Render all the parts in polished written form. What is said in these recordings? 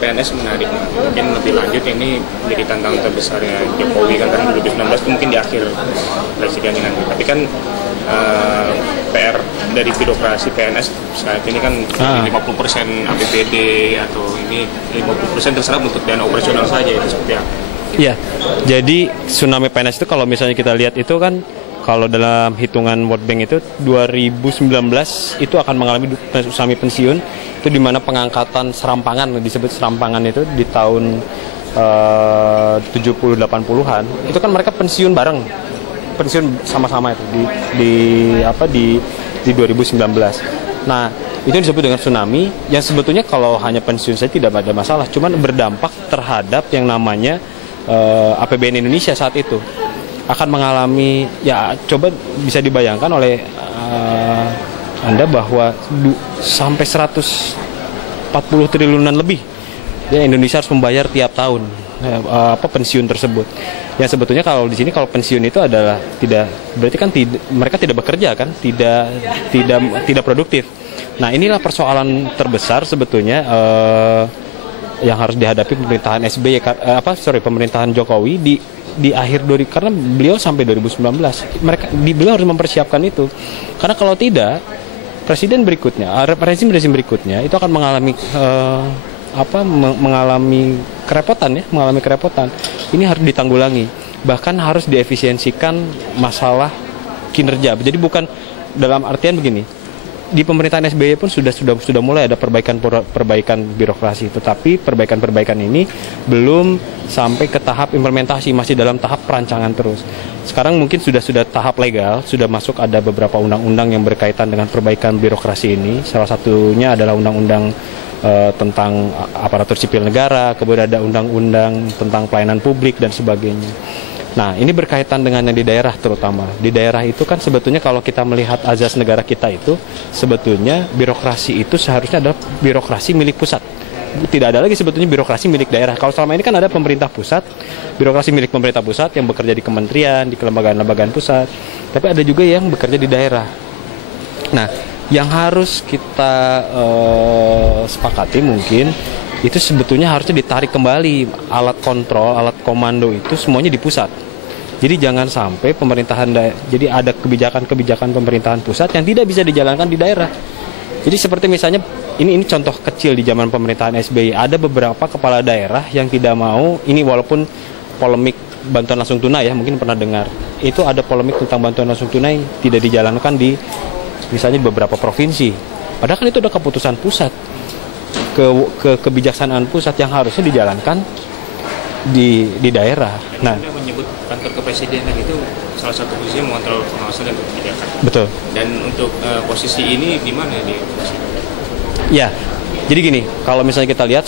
PNS menarik, mungkin lebih lanjut ini jadi tantangan terbesarnya Jokowi kan tahun 2019 mungkin di akhir presidennya nanti. Tapi kan PR dari birokrasi PNS saat ini kan 50% APBD atau ini 50% terserap untuk dana operasional saja, itu seperti apa? Iya, jadi tsunami PNS itu kalau misalnya kita lihat itu kan, kalau dalam hitungan World Bank itu 2019 itu akan mengalami tsunami pensiun, itu di mana pengangkatan serampangan, disebut serampangan itu di tahun 70-80-an, itu kan mereka pensiun bareng, pensiun sama-sama itu di 2019. Nah, itu disebut dengan tsunami yang sebetulnya kalau hanya pensiun saja tidak ada masalah, cuman berdampak terhadap yang namanya APBN Indonesia saat itu akan mengalami, ya coba bisa dibayangkan oleh Anda bahwa sampai 140 triliunan lebih ya Indonesia harus membayar tiap tahun pensiun tersebut. Yang sebetulnya kalau di sini kalau pensiun itu adalah tidak berarti kan mereka tidak bekerja kan, tidak produktif. Nah, inilah persoalan terbesar sebetulnya yang harus dihadapi pemerintahan pemerintahan Jokowi di akhir karena beliau sampai 2019 beliau harus mempersiapkan itu, karena kalau tidak rezim berikutnya itu akan mengalami kerepotan. Ini harus ditanggulangi, bahkan harus diefisiensikan masalah kinerja. Jadi bukan dalam artian begini, di pemerintahan SBY pun sudah mulai ada perbaikan birokrasi, tetapi perbaikan ini belum sampai ke tahap implementasi, masih dalam tahap perancangan terus. Sekarang mungkin sudah tahap legal, sudah masuk ada beberapa undang-undang yang berkaitan dengan perbaikan birokrasi ini. Salah satunya adalah undang-undang tentang aparatur sipil negara, kemudian ada undang-undang tentang pelayanan publik dan sebagainya. Nah, ini berkaitan dengan yang di daerah terutama. Di daerah itu kan sebetulnya kalau kita melihat azas negara kita itu, sebetulnya birokrasi itu seharusnya adalah birokrasi milik pusat. Tidak ada lagi sebetulnya birokrasi milik daerah. Kalau selama ini kan ada pemerintah pusat, birokrasi milik pemerintah pusat yang bekerja di kementerian, di kelembagaan-lembagaan pusat. Tapi ada juga yang bekerja di daerah. Nah, yang harus kita sepakati mungkin itu sebetulnya harusnya ditarik kembali alat kontrol, alat komando itu semuanya di pusat. Jadi jangan sampai jadi ada kebijakan pemerintahan pusat yang tidak bisa dijalankan di daerah. Jadi seperti misalnya ini contoh kecil di zaman pemerintahan SBY, ada beberapa kepala daerah yang tidak mau, ini walaupun polemik bantuan langsung tunai ya, mungkin pernah dengar. Itu ada polemik tentang bantuan langsung tunai tidak dijalankan di misalnya beberapa provinsi. Padahal kan itu udah keputusan pusat. Kebijaksanaan pusat yang harusnya dijalankan di daerah. Nah, Anda menyebut kantor kepresidenan itu salah satu posisi mengontrol pengawasan dan kebijakan. Betul. Dan untuk posisi ini di mana dia? Ya, jadi gini, kalau misalnya kita lihat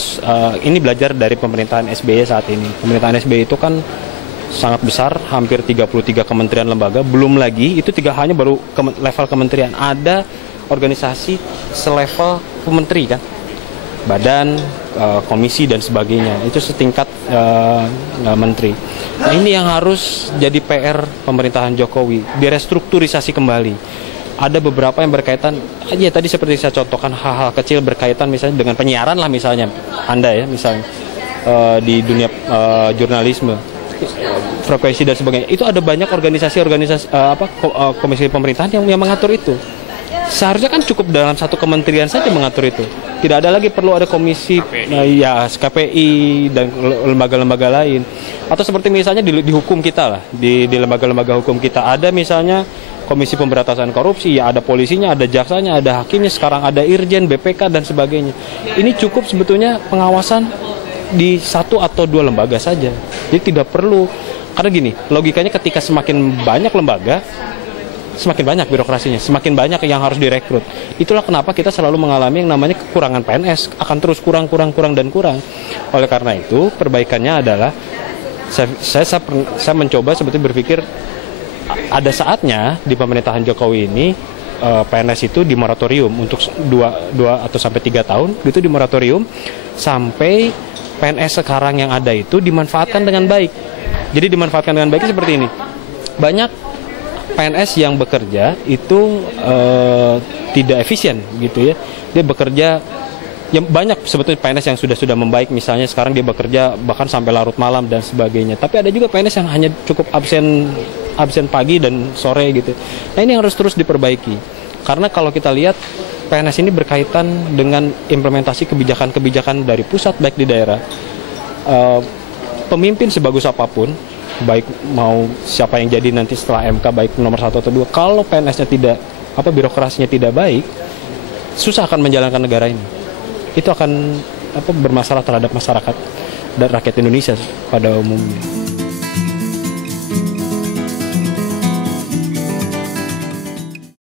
ini belajar dari pemerintahan SBY saat ini. Pemerintahan SBY itu kan sangat besar, hampir 33 kementerian lembaga, belum lagi itu hanya baru level kementerian. Ada organisasi selevel kementeri kan, badan, komisi dan sebagainya, itu setingkat menteri. Nah, ini yang harus jadi PR pemerintahan Jokowi, direstrukturisasi kembali. Ada beberapa yang berkaitan, aja tadi seperti saya contohkan hal-hal kecil berkaitan misalnya dengan penyiaran lah misalnya, Anda ya misalnya di dunia jurnalisme, frekuensi dan sebagainya. Itu ada banyak organisasi komisi pemerintahan yang mengatur itu. Seharusnya kan cukup dalam satu kementerian saja mengatur itu. Tidak ada lagi perlu ada komisi KPI dan lembaga-lembaga lain. Atau seperti misalnya di hukum kita lah, di lembaga-lembaga hukum kita ada misalnya Komisi Pemberantasan Korupsi, ya ada polisinya, ada jaksanya, ada hakimnya, sekarang ada Irjen, BPK dan sebagainya. Ini cukup sebetulnya pengawasan di satu atau dua lembaga saja. Jadi tidak perlu, karena gini, logikanya ketika semakin banyak lembaga, semakin banyak birokrasinya, semakin banyak yang harus direkrut. Itulah kenapa kita selalu mengalami yang namanya kekurangan PNS, akan terus kurang. Oleh karena itu, perbaikannya adalah saya mencoba sebetulnya berpikir ada saatnya di pemerintahan Jokowi ini PNS itu di moratorium untuk 2 atau sampai 3 tahun, itu di moratorium sampai PNS sekarang yang ada itu dimanfaatkan dengan baik. Jadi dimanfaatkan dengan baik seperti ini. Banyak PNS yang bekerja itu tidak efisien gitu ya. Dia bekerja Ya banyak sebetulnya PNS yang sudah membaik, misalnya sekarang dia bekerja bahkan sampai larut malam dan sebagainya. Tapi ada juga PNS yang hanya cukup absen pagi dan sore gitu. Nah ini yang harus terus diperbaiki. Karena kalau kita lihat PNS ini berkaitan dengan implementasi kebijakan-kebijakan dari pusat baik di daerah. Pemimpin sebagus apapun, baik mau siapa yang jadi nanti setelah MK baik nomor 1 atau 2, kalau PNS-nya tidak birokrasinya tidak baik, susah akan menjalankan negara ini. Itu akan bermasalah terhadap masyarakat dan rakyat Indonesia pada umumnya.